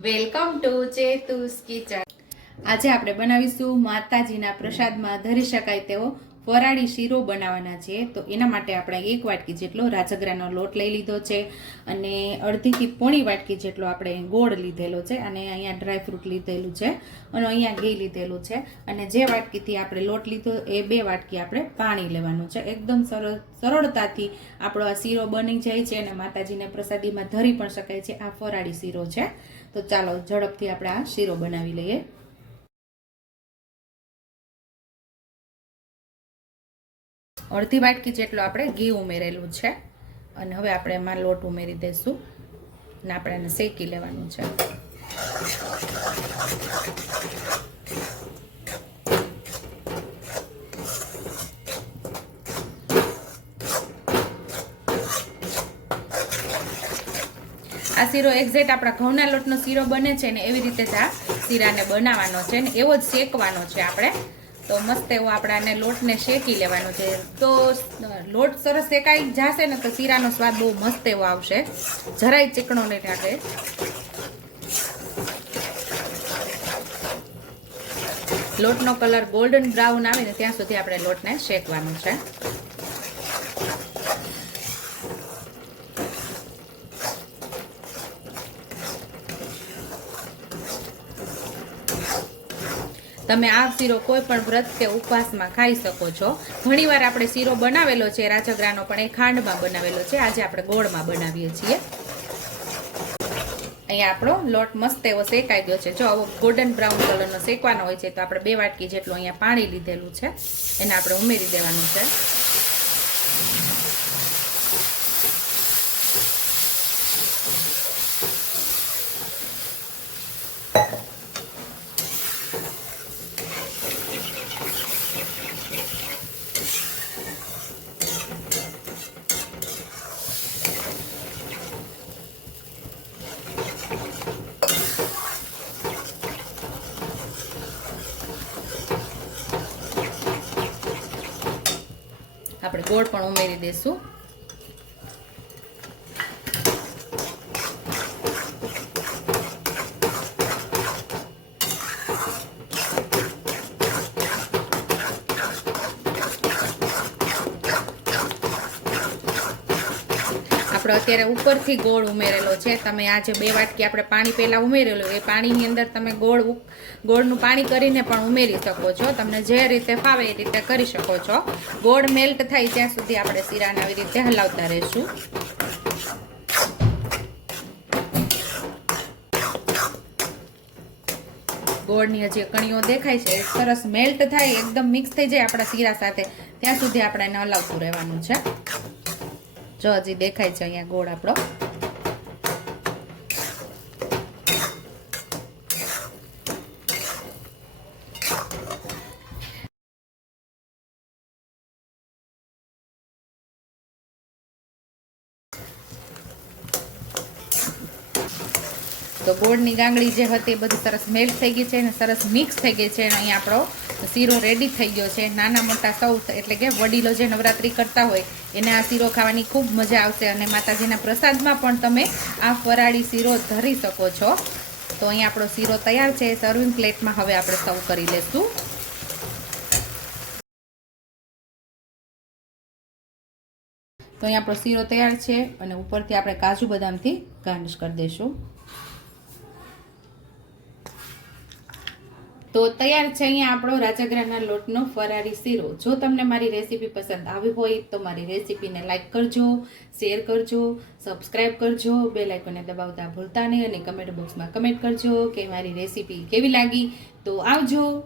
Welcome to ચેતુસ kitchen. આજે આપણે બનાવીશું માતાજીના પ્રસાદમાં ધરી શકાય તેવો ફરાળી શીરો બનાવવાના છે, તો એના માટે આપણે એક વાટકી જેટલો રાજગરાનો લોટ લઈ લીધો છે અને અડધીથી પોણી વાટકી જેટલો આપણે ગોળ લીધેલો છે અને અહીંયા ડ્રાયફ્રૂટ લીધેલું છે અને અહીંયા ઘી લીધેલું છે અને જે વાટકીથી આપણે લોટ લીધો એ બે વાટકી આપણે પાણી લેવાનું છે. એકદમ સરળ સરળતાથી આપણો આ શીરો બની જાય છે અને માતાજીને પ્રસાદીમાં ધરી પણ શકાય છે. આ ફરાળી શીરો છે. તો ચાલો ઝડપથી આપણે આ શીરો બનાવી લઈએ. અડધી વાટકી જેટલો આપણે ઘી ઉમેરેલું છે. અને હવે આપણે એમાં લોટ ઉમેરી દઈશું. અને આપણે એને શેકી લેવાનું છે. આ શીરો એક્ઝેક્ટ આપણા ઘઉંના લોટનો શીરો બને છે ને એવી રીતે જ આ શીરાને બનાવવાનો છે ને એવો જ શેકવાનો છે આપણે. તો મસ્ત એવો આપણે આને લોટને શેકી લેવાનો છે. તો લોટ સરસ શેકાઈ જશે ને તો શીરાનો સ્વાદ બહુ મસ્ત એવો આવશે. જરાય ચીકણો નહીં લાગે લોટનો કલર ગોલ્ડન બ્રાઉન આવે ને ત્યાં સુધી આપણે લોટને શેકવાનું છે. તમે આ શીરો કોઈ પણ વ્રત કે ઉપવાસમાં ખાઈ શકો છો. ઘણીવાર આપણે શીરો બનાવેલો છે, રાજગરાનો પણ એ ખાંડમાં બનાવેલો છે. આજે આપણે ગોળમાં બનાવીએ છીએ. અહીંયા આપણો લોટ મસ્ત એવો શેકાઈ ગયો છે. જો આવો ગોલ્ડન બ્રાઉન કલરનો શેકવાનો હોય છે, તો આપણે બે વાટકી જેટલું અહીંયા પાણી લીધેલું છે. એને આપણે ઉમેરી દેવાનું છે. આપણે ગોળ પણ ઉમેરી દઈશું આપણે અત્યારે ઉપરથી ગોળ ઉમેરેલો છે. તમે આ જે બે વાટકી આપણે પાણી પહેલાં ઉમેરેલું, એ પાણીની અંદર તમે ગોળ ગોળનું પાણી કરીને પણ ઉમેરી શકો છો. તમને જે રીતે ફાવે એ રીતે કરી શકો છો. ગોળ મેલ્ટ થાય ત્યાં સુધી આપણે શીરાને આવી રીતે હલાવતા રહીશું. ગોળની જે કણીઓ દેખાય છે. સરસ મેલ્ટ થાય, એકદમ મિક્સ થઈ જાય આપણા શીરા સાથે. ત્યાં સુધી આપણે એને હલાવતું રહેવાનું છે. જો હજી દેખાય છે અહીંયા ગોળ આપણો. તો ગોળની ગાંગડી જે હતી એ બધી સરસ મેલ્ટ થઈ ગઈ છે અને સરસ મિક્સ થઈ ગઈ છે અને અહીંયા આપણો શીરો રેડી થઈ ગયો છે. નાના મોટા સૌ એટલે કે વડીલો જે નવરાત્રી કરતા હોય, એને આ શીરો ખાવાની ખૂબ મજા આવશે અને માતાજીના પ્રસાદમાં પણ તમે આ ફરાળી શીરો ધરી શકો છો. તો અહીંયા આપણો શીરો તૈયાર છે. સર્વિંગ પ્લેટમાં હવે આપણે સર્વ કરી લેશું. તો અહીંયા આપણો શીરો તૈયાર છે અને ઉપરથી આપણે કાજુ બદામથી ગાર્નિશ કરી દઈશું. તો તૈયાર છે અહીંયા આપણો રાજાગ્રાના લોટનો ફરારી શીરો. જો તમને મારી રેસીપી પસંદ આવી હોય તો મારી રેસીપીને લાઇક કરજો, શેર કરજો સબસ્ક્રાઈબ કરજો બે લાઇકોને દબાવતા ભૂલતા નહીં અને કમેન્ટ બોક્સમાં કમેન્ટ કરજો કે મારી રેસીપી કેવી લાગી. તો આવજો.